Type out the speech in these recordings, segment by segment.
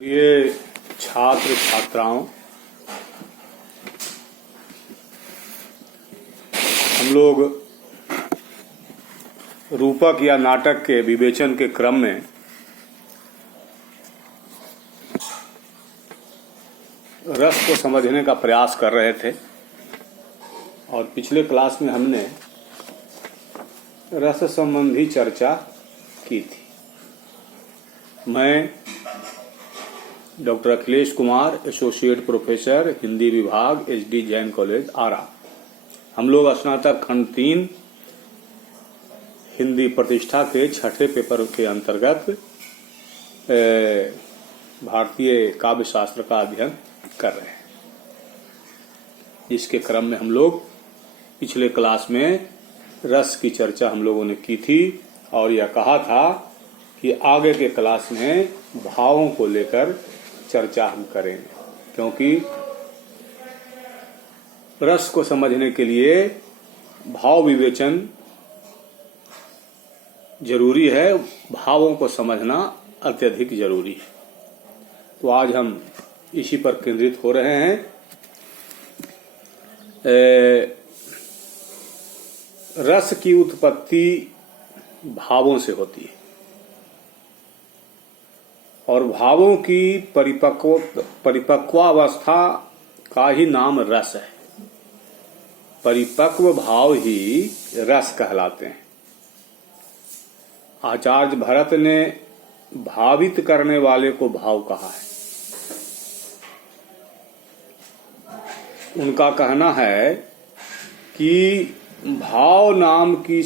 ये छात्र छात्राओं, हम लोग रूपक या नाटक के विवेचन के क्रम में रस को समझने का प्रयास कर रहे थे और पिछले क्लास में हमने रस संबंधी चर्चा की थी। मैं doctor Akhilesh Kumar, associate professor, Hindi विभाग, एचडी जैन कॉलेज, आरा। हम लोग स्नातक खंड 3 हिंदी प्रतिष्ठा के छठे पेपर के अंतर्गत भारतीय काव्य शास्त्र का अध्ययन कर रहे हैं। इसके क्रम में हम लोग पिछले क्लास में रस की चर्चा हम लोगों ने की थी और यह कहा था कि आगे के क्लास में भावों को लेकर चर्चा हम करेंगे, क्योंकि रस को समझने के लिए भाव विवेचन जरूरी है, भावों को समझना अत्यधिक जरूरी है। तो आज हम इसी पर केंद्रित हो रहे हैं। रस की उत्पत्ति भावों से होती है और भावों की परिपक्वावस्था का ही नाम रस है। परिपक्व भाव ही रस कहलाते हैं। आचार्य भरत ने भावित करने वाले को भाव कहा है। उनका कहना है कि भाव नाम की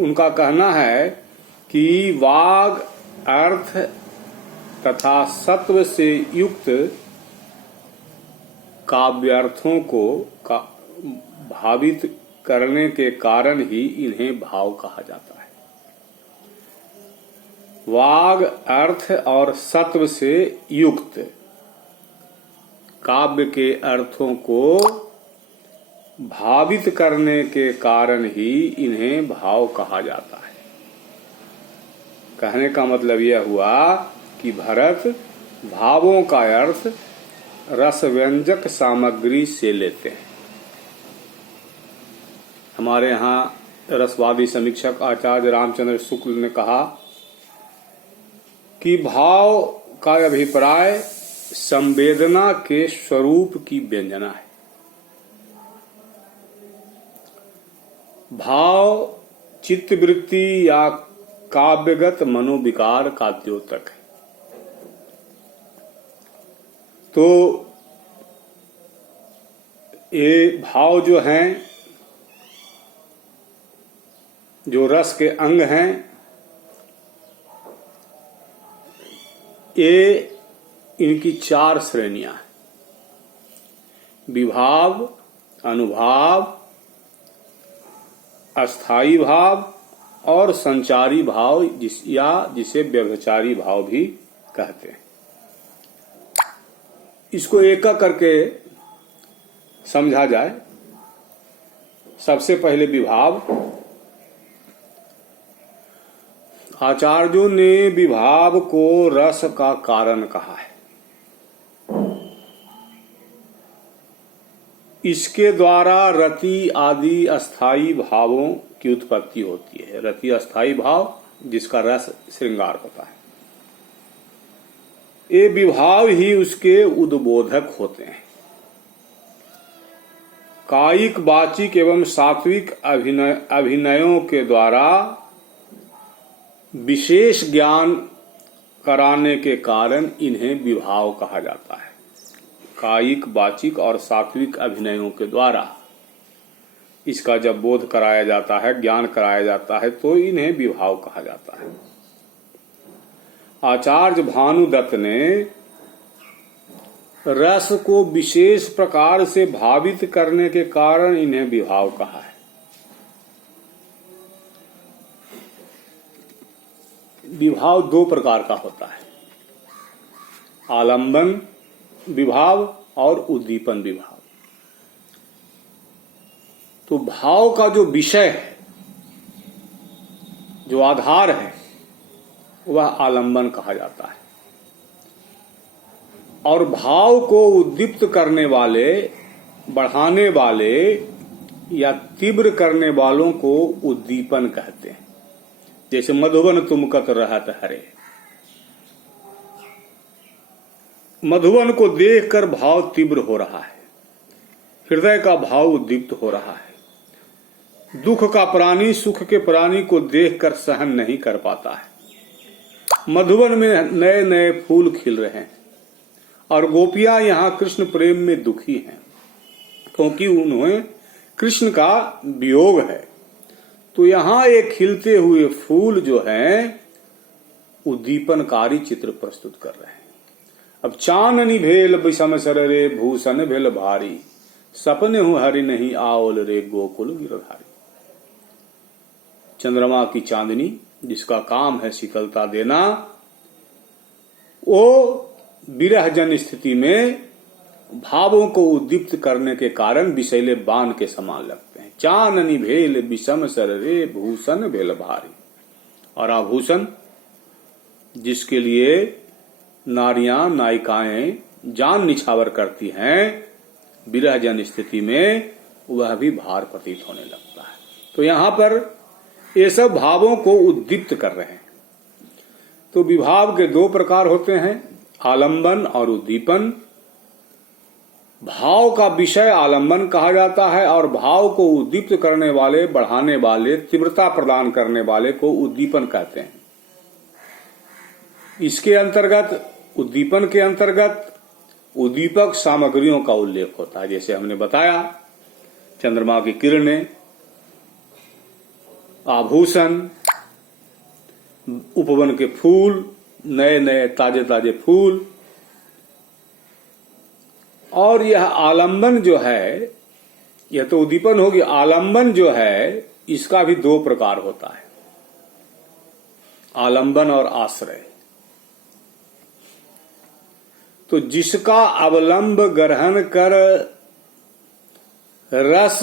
उनका कहना है कि वाग, अर्थ तथा सत्व से युक्त काव्यार्थों को भावित करने के कारण ही इन्हें भाव कहा जाता है। वाग, अर्थ और सत्व से युक्त काव्य के अर्थों को भावित करने के कारण ही इन्हें भाव कहा जाता है। कहने का मतलब यह हुआ कि भरत भावों का अर्थ रस व्यंजक सामग्री से लेते हैं। हमारे यहाँ रसवादी समीक्षक आचार्य रामचंद्र शुक्ल ने कहा कि भाव का अभिप्राय संवेदना के स्वरूप की व्यंजना है। भाव चित्तवृत्ति या काव्यगत मनोविकार का द्योतक है। तो ये भाव जो हैं, जो रस के अंग हैं, ये इनकी 4 श्रेणियां हैं। विभाव, अनुभाव, अस्थाई भाव और संचारी भाव, जिसे व्यभिचारी भाव भी कहते हैं। इसको एक एक करके समझा जाए। सबसे पहले विभाव। आचार्यों ने विभाव को रस का कारण कहा है। इसके द्वारा रति आदि अस्थाई भावों की उत्पत्ति होती है। रति अस्थाई भाव जिसका रस श्रृंगार होता है। ये विभाव ही उसके उद्बोधक होते हैं। कायिक, वाचिक एवं सात्विक अभिनयों के द्वारा विशेष ज्ञान कराने के कारण इन्हें विभाव कहा जाता है। कायिक, वाचिक और सात्विक अभिनयों के द्वारा इसका जब बोध कराया जाता है, ज्ञान कराया जाता है, तो इन्हें विभाव कहा जाता है। आचार्य भानुदत्त ने रस को विशेष प्रकार से भावित करने के कारण इन्हें विभाव कहा है। विभाव 2 प्रकार का होता है, आलंबन विभाव और उद्दीपन विभाव। तो भाव का जो विषय है, जो आधार है, वह आलंबन कहा जाता है। और भाव को उद्दीप्त करने वाले, बढ़ाने वाले या तीव्र करने वालों को उद्दीपन कहते हैं। जैसे मधुबन तुमकत रहत हरे, मधुबन को देखकर भाव तीव्र हो रहा है, हृदय का भाव उद्दीप्त हो रहा है। दुख का प्राणी सुख के प्राणी को देखकर सहन नहीं कर पाता है। मधुबन में नए नए फूल खिल रहे हैं और गोपियां यहाँ कृष्ण प्रेम में दुखी हैं, क्योंकि उन्हें कृष्ण का वियोग है। तो यहाँ एक खिलते हुए फूल जो हैं उद्दीपनकारी चित्र प्रस्तुत कर रहे हैं। अब चाननी भेल विषम सर रे भूषण भेल भारी, सपने हूं हरि नहीं आओल रे गोकुल गिरधारी। चंद्रमा की चांदनी जिसका काम है शीतलता देना, वो विरह जन स्थिति में भावों को उद्दीप्त करने के कारण विषैले बाण के समान लगते हैं। चाननी भेल विषम सर रे भूषण भेल भारी। और आभूषण जिसके लिए नारियां नायिकाएं जान निछावर करती हैं, विरह जन स्थिति में वह भी भार प्रतीत होने लगता है। तो यहां पर ये सब भावों को उद्दीप्त कर रहे हैं। तो विभाव के दो प्रकार होते हैं, आलंबन और उद्दीपन। भाव का विषय आलंबन कहा जाता है और भाव को उद्दीप्त करने वाले, बढ़ाने वाले, तीव्रता प्रदान करने वाले को उद्दीपन कहते हैं। इसके अंतर्गत, उद्दीपन के अंतर्गत उद्दीपक सामग्रियों का उल्लेख होता है। जैसे हमने बताया, चंद्रमा की किरणें, आभूषण, उपवन के फूल, नए नए ताजे ताजे फूल। और यह आलंबन जो है, यह तो उद्दीपन होगी। आलंबन जो है इसका भी दो प्रकार होता है, आलंबन और आश्रय। तो जिसका अवलंब ग्रहण कर रस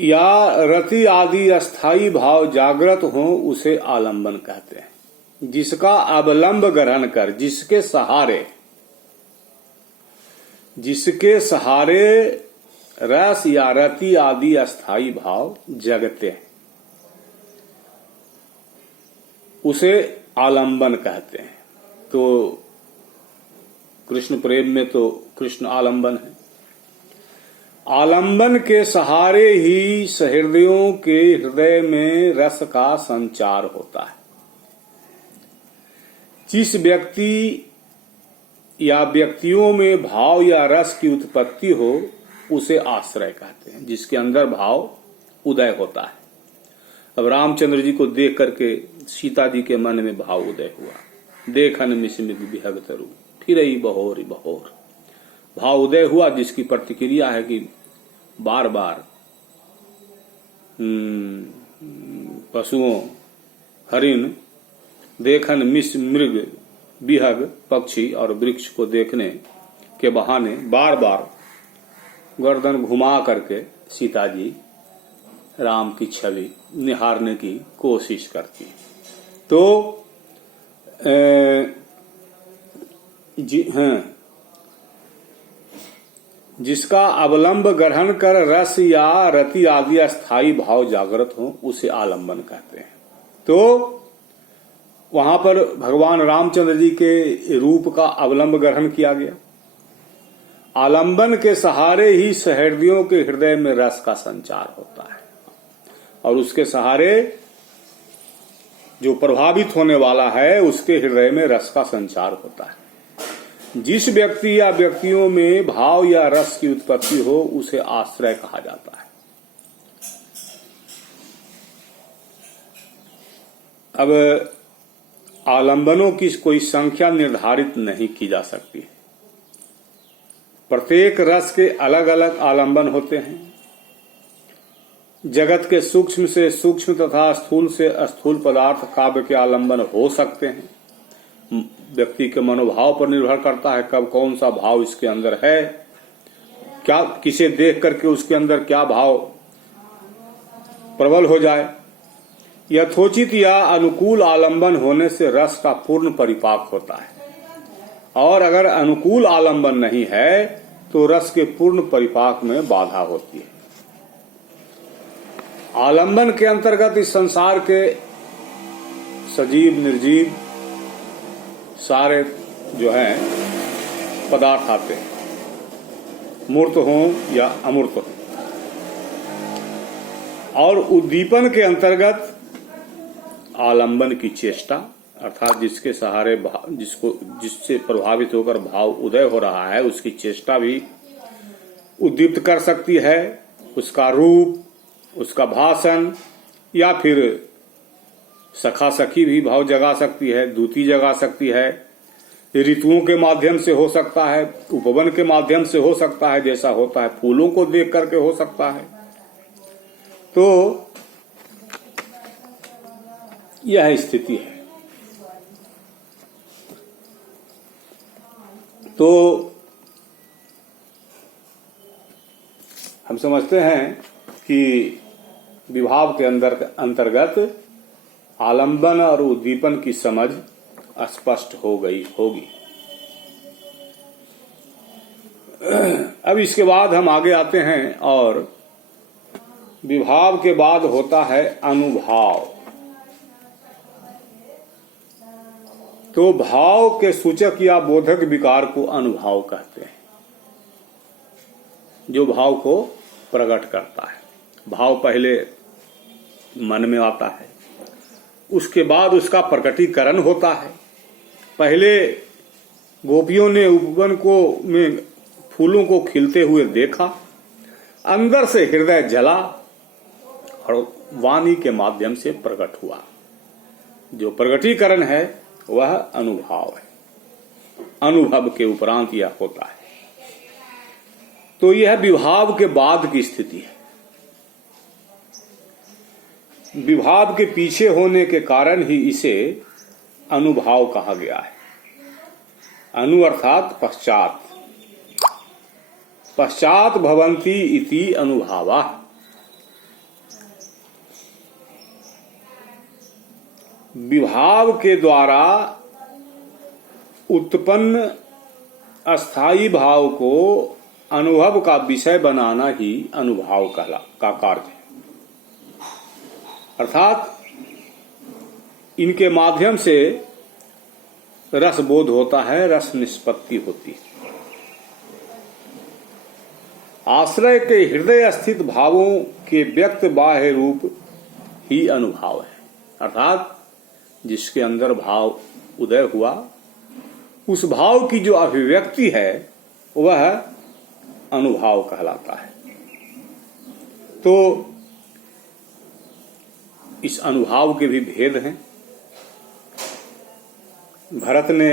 या रति आदि अस्थाई भाव जागृत हो उसे आलंबन कहते हैं। जिसका अवलंब ग्रहण कर, जिसके सहारे रस या रति आदि अस्थाई भाव जगते हैं उसे आलंबन कहते हैं। तो कृष्ण प्रेम में तो कृष्ण आलंबन है। आलंबन के सहारे ही सहृदयों के हृदय में रस का संचार होता है। जिस व्यक्ति या व्यक्तियों में भाव या रस की उत्पत्ति हो उसे आश्रय कहते हैं, जिसके अंदर भाव उदय होता है। अब रामचंद्र जी को देख करके सीता जी के मन में भाव उदय हुआ। देखन मिसमिग बिहग तरु फिरई बहोर बहोर, भाव उदय हुआ, जिसकी प्रतिक्रिया है कि बार बार पशुओं, हरिण, देखन मिस मृग बिहग पक्षी और वृक्ष को देखने के बहाने बार बार गर्दन घुमा करके सीता जी राम की छवि निहारने की कोशिश करती है। तो जिसका अवलंब ग्रहण कर रस या रति आदि अस्थाई भाव जागृत हो उसे आलंबन कहते हैं। तो वहां पर भगवान रामचंद्र जी के रूप का अवलंब ग्रहण किया गया। आलंबन के सहारे ही सहृदयों के हृदय में रस का संचार होता है और उसके सहारे जो प्रभावित होने वाला है उसके हृदय में रस का संचार होता है। जिस व्यक्ति या व्यक्तियों में भाव या रस की उत्पत्ति हो उसे आश्रय कहा जाता है। अब आलंबनों की कोई संख्या निर्धारित नहीं की जा सकती। प्रत्येक रस के अलग अलग आलंबन होते हैं। जगत के सूक्ष्म से सूक्ष्म तथा स्थूल से स्थूल पदार्थ काव्य के आलंबन हो सकते हैं। व्यक्ति के मनोभाव पर निर्भर करता है कब कौन सा भाव इसके अंदर है, क्या किसे देख करके उसके अंदर क्या भाव प्रबल हो जाए। यथोचित या अनुकूल आलंबन होने से रस का पूर्ण परिपाक होता है, और अगर अनुकूल आलंबन नहीं है तो रस के पूर्ण परिपाक में बाधा होती है। आलंबन के अंतर्गत इस संसार के सजीव निर्जीव सारे जो हैं पदार्थ आते हैं, मूर्त हों या अमूर्त हों। और उद्दीपन के अंतर्गत आलंबन की चेष्टा, अर्थात जिसके सहारे जिससे प्रभावित होकर भाव उदय हो रहा है उसकी चेष्टा भी उद्दीप्त कर सकती है, उसका रूप, उसका भाषण, या फिर सखा सखी भी भाव जगा सकती है, दूती जगा सकती है, ऋतुओं के माध्यम से हो सकता है, उपवन के माध्यम से हो सकता है, जैसा होता है फूलों को देख करके हो सकता है। तो यह स्थिति है। तो हम समझते हैं कि विभाव के अंतर्गत आलंबन और उद्दीपन की समझ स्पष्ट हो गई होगी। अब इसके बाद हम आगे आते हैं और विभाव के बाद होता है अनुभाव। तो भाव के सूचक या बोधक विकार को अनुभाव कहते हैं, जो भाव को प्रकट करता है। भाव पहले मन में आता है, उसके बाद उसका प्रकटीकरण होता है। पहले गोपियों ने उपवन को में फूलों को खिलते हुए देखा, अंदर से हृदय जला और वाणी के माध्यम से प्रकट हुआ। जो प्रकटीकरण है वह अनुभाव है। अनुभव के उपरांत यह होता है। तो यह विभाव के बाद की स्थिति है। विभाव के पीछे होने के कारण ही इसे अनुभाव कहा गया है। अनु अर्थात पश्चात, पश्चात भवन्ति इति अनुभावा। विभाव के द्वारा उत्पन्न अस्थायी भाव को अनुभव का विषय बनाना ही अनुभाव का कार्य है। अर्थात इनके माध्यम से रस बोध होता है, रस निष्पत्ति होती है। आश्रय के हृदय स्थित भावों के व्यक्त बाह्य रूप ही अनुभाव है। अर्थात जिसके अंदर भाव उदय हुआ, उस भाव की जो अभिव्यक्ति है वह अनुभाव कहलाता है। तो इस अनुभाव के भी भेद हैं। भरत ने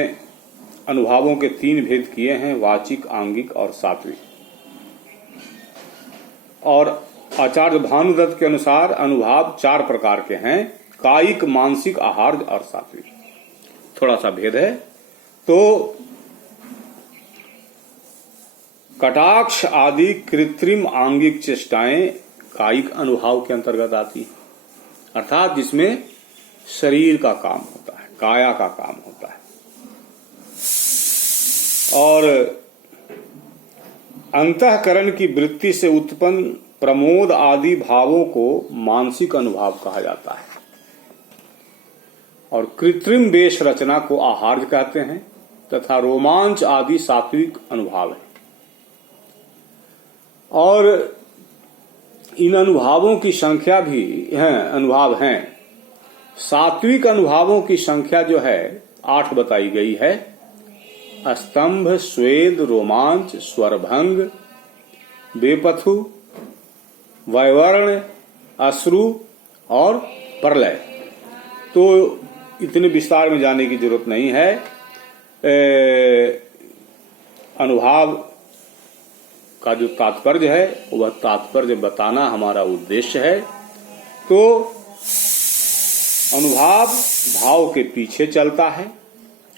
अनुभावों के 3 भेद किए हैं, वाचिक, आंगिक और सात्विक। और आचार्य भानुदत्त के अनुसार अनुभाव 4 प्रकार के हैं, कायिक, मानसिक, आहार्य और सात्विक। थोड़ा सा भेद है। तो कटाक्ष आदि कृत्रिम आंगिक चेष्टाएं कायिक अनुभाव के अंतर्गत आती हैं, अर्थात जिसमें शरीर का काम होता है, काया का काम होता है। और अंतःकरण की वृत्ति से उत्पन्न प्रमोद आदि भावों को मानसिक अनुभाव कहा जाता है। और कृत्रिम वेश रचना को आहार्य कहते हैं तथा रोमांच आदि सात्विक अनुभाव है। और इन अनुभावों की संख्या भी अनुभाव हैं। सात्विक अनुभावों की संख्या जो है 8 बताई गई है। स्तंभ, स्वेद, रोमांच, स्वरभंग, बेपथु, वैवर्ण, अश्रु और प्रलय। तो इतने विस्तार में जाने की जरूरत नहीं है। अनुभाव का जो तात्पर्य है वह तात्पर्य बताना हमारा उद्देश्य है। तो अनुभाव भाव के पीछे चलता है,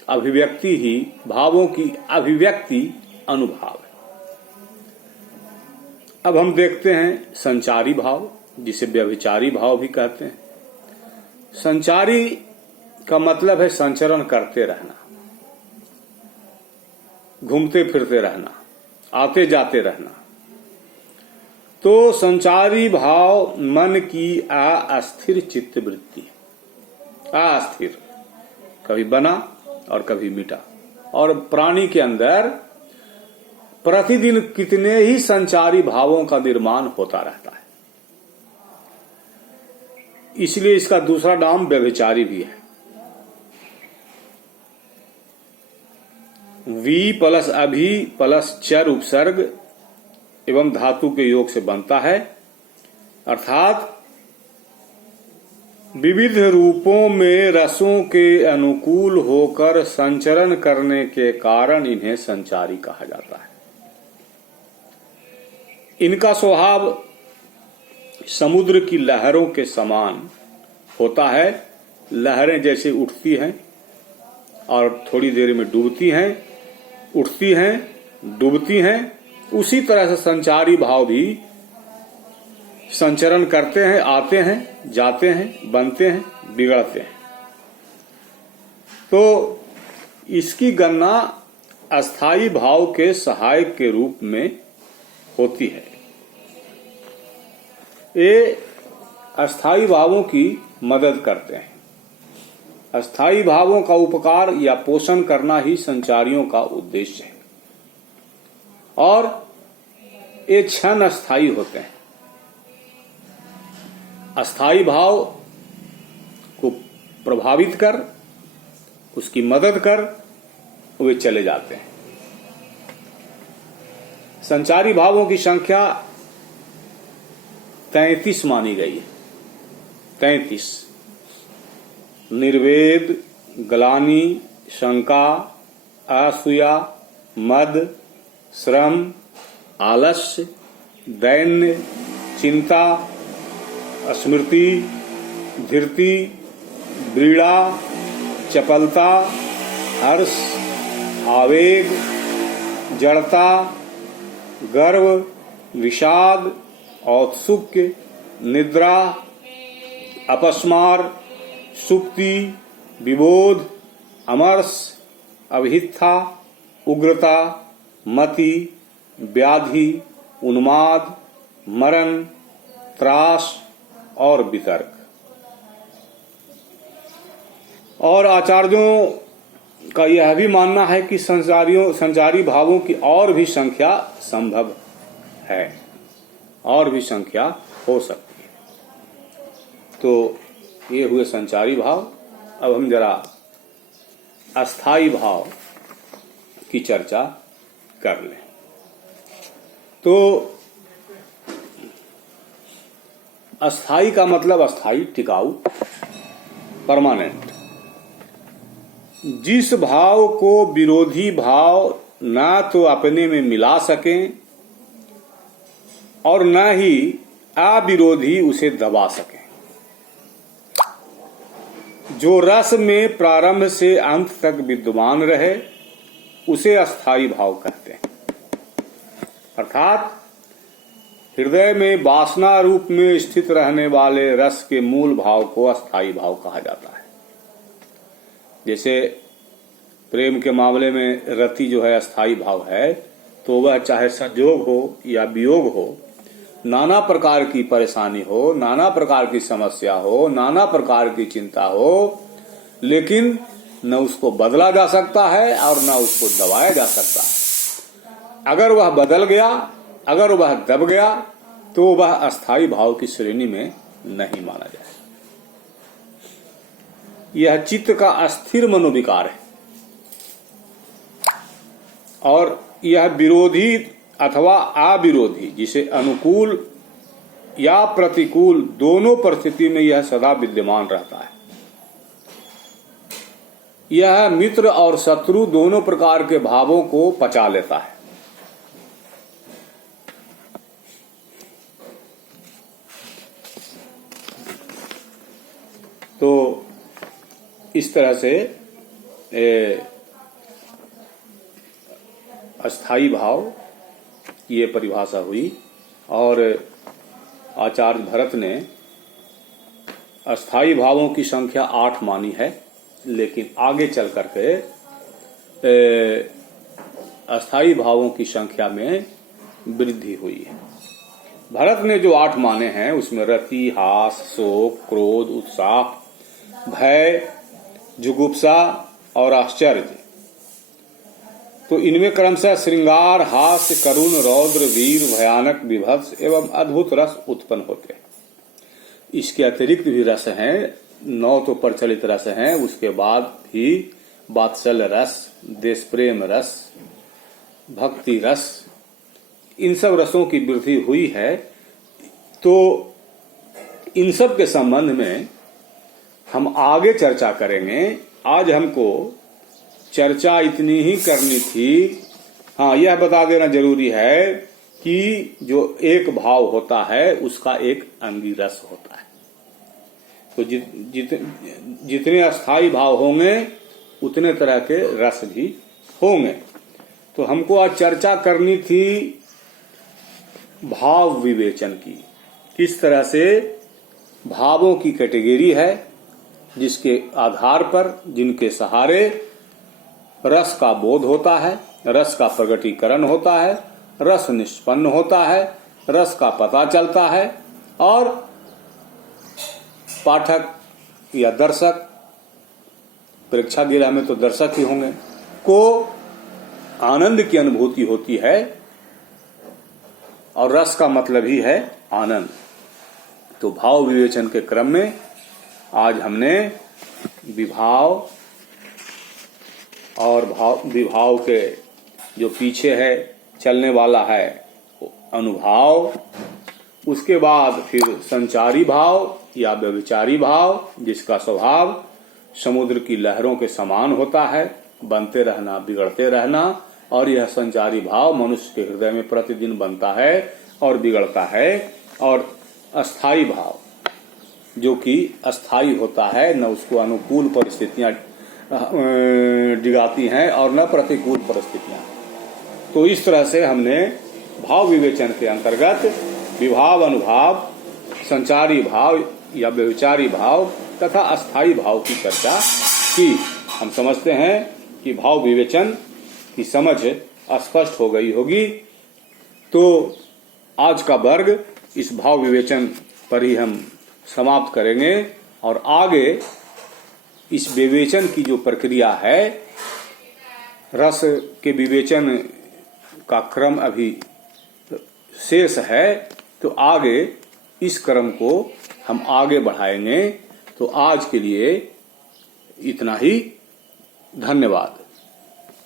अभिव्यक्ति ही भावों की अभिव्यक्ति अनुभाव है। अब हम देखते हैं संचारी भाव, जिसे व्यभिचारी भाव भी कहते हैं। संचारी का मतलब है संचरण करते रहना, घूमते फिरते रहना, आते जाते रहना। तो संचारी भाव मन की अस्थिर चित्त वृत्ति, अस्थिर, कभी बना और कभी मिटा। और प्राणी के अंदर प्रतिदिन कितने ही संचारी भावों का निर्माण होता रहता है, इसलिए इसका दूसरा नाम व्यभिचारी भी है। वी प्लस अभी प्लस चर उपसर्ग एवं धातु के योग से बनता है, अर्थात विविध रूपों में रसों के अनुकूल होकर संचरण करने के कारण इन्हें संचारी कहा जाता है। इनका स्वभाव समुद्र की लहरों के समान होता है। लहरें जैसे उठती हैं और थोड़ी देर में डूबती हैं, उठती हैं, डूबती हैं, उसी तरह से संचारी भाव भी संचरण करते हैं, आते हैं, जाते हैं, बनते हैं, बिगड़ते हैं। तो इसकी गणना अस्थाई भाव के सहायक के रूप में होती है। ये अस्थाई भावों की मदद करते हैं। अस्थाई भावों का उपकार या पोषण करना ही संचारियों का उद्देश्य है, और ये क्षण अस्थाई होते हैं। अस्थाई भाव को प्रभावित कर, उसकी मदद कर, वे चले जाते हैं। संचारी भावों की संख्या 33 मानी गई है। 33। निर्वेद, ग्लानि, शंका, असूया, मद, श्रम, आलस्य, दैन्य, चिंता, स्मृति, धीरति, व्रीड़ा, चपलता, हर्ष, आवेग, जड़ता, गर्व, विषाद, औत्सुक्य, निद्रा, अपस्मार, सुप्ति, विबोध, अमर्ष, अभित्था, उग्रता, मति, व्याधि, उन्माद, मरण, त्रास और वितर्क। और आचार्यों का यह भी मानना है कि संचारी भावों की और भी संख्या संभव है, और भी संख्या हो सकती है। तो ये हुए संचारी भाव। अब हम जरा अस्थाई भाव की चर्चा कर लें। तो अस्थाई का मतलब अस्थाई, टिकाऊ, परमानेंट। जिस भाव को विरोधी भाव ना तो अपने में मिला सकें और न ही अविरोधी उसे दबा सकें, जो रस में प्रारंभ से अंत तक विद्यमान रहे, उसे अस्थाई भाव कहते हैं। अर्थात हृदय में वासना रूप में स्थित रहने वाले रस के मूल भाव को अस्थाई भाव कहा जाता है। जैसे प्रेम के मामले में रति जो है अस्थाई भाव है, तो वह चाहे संयोग हो या वियोग हो, नाना प्रकार की परेशानी हो, नाना प्रकार की समस्या हो, नाना प्रकार की चिंता हो, लेकिन न उसको बदला जा सकता है और न उसको दबाया जा सकता है। अगर वह बदल गया, अगर वह दब गया, तो वह अस्थाई भाव की श्रेणी में नहीं माना जाए। यह चित्त का अस्थिर मनोविकार है, और यह विरोधी अथवा अविरोधी, जिसे अनुकूल या प्रतिकूल दोनों परिस्थिति में यह सदा विद्यमान रहता है। यह मित्र और शत्रु दोनों प्रकार के भावों को पचा लेता है। तो इस तरह से अस्थाई भाव की ये परिभाषा हुई। और आचार्य भरत ने अस्थाई भावों की संख्या 8 मानी है, लेकिन आगे चल करके अस्थाई भावों की संख्या में वृद्धि हुई है। भरत ने जो 8 माने हैं उसमें रति, हास, शोक, क्रोध, उत्साह, भय, जुगुप्सा और आश्चर्य, तो इनमें क्रमशः श्रृंगार, हास्य, करुण, रौद्र, वीर, भयानक, विभत्स एवं अद्भुत रस उत्पन्न होते हैं। इसके अतिरिक्त भी रस हैं, 9 तो प्रचलित रस हैं, उसके बाद भी वात्सल्य रस, देश प्रेम रस, भक्ति रस, इन सब रसों की वृद्धि हुई है। तो इन सब के संबंध में हम आगे चर्चा करेंगे। आज हमको चर्चा इतनी ही करनी थी। हाँ, यह बता देना जरूरी है कि जो एक भाव होता है उसका एक अंगी रस होता है। तो जितने अस्थाई भाव होंगे उतने तरह के रस भी होंगे। तो हमको आज चर्चा करनी थी भाव विवेचन की। किस तरह से भावों की कैटेगरी है जिसके आधार पर, जिनके सहारे रस का बोध होता है, रस का प्रगटीकरण होता है, रस निष्पन्न होता है, रस का पता चलता है और पाठक या दर्शक, परीक्षा गृह में तो दर्शक ही होंगे, को आनंद की अनुभूति होती है। और रस का मतलब ही है आनंद। तो भाव विवेचन के क्रम में आज हमने विभाव और विभाव के जो पीछे है चलने वाला है अनुभाव, उसके बाद फिर संचारी भाव या व्यभिचारी भाव जिसका स्वभाव समुद्र की लहरों के समान होता है, बनते रहना, बिगड़ते रहना, और यह संचारी भाव मनुष्य के हृदय में प्रतिदिन बनता है और बिगड़ता है। और अस्थाई भाव जो कि अस्थाई होता है, न उसको अनुकूल परिस्थितियां डिगाती हैं और न प्रतिकूल परिस्थितियां। तो इस तरह से हमने भाव विवेचन के अंतर्गत विभाव, अनुभाव, संचारी भाव या व्यभिचारी भाव तथा अस्थाई भाव की चर्चा की। हम समझते हैं कि भाव विवेचन की समझ स्पष्ट हो गई होगी। तो आज का वर्ग इस भाव विवेचन पर ही हम समाप्त करेंगे और आगे इस विवेचन की जो प्रक्रिया है, रस के विवेचन का क्रम अभी शेष है, तो आगे इस क्रम को हम आगे बढ़ाएंगे। तो आज के लिए इतना ही। धन्यवाद।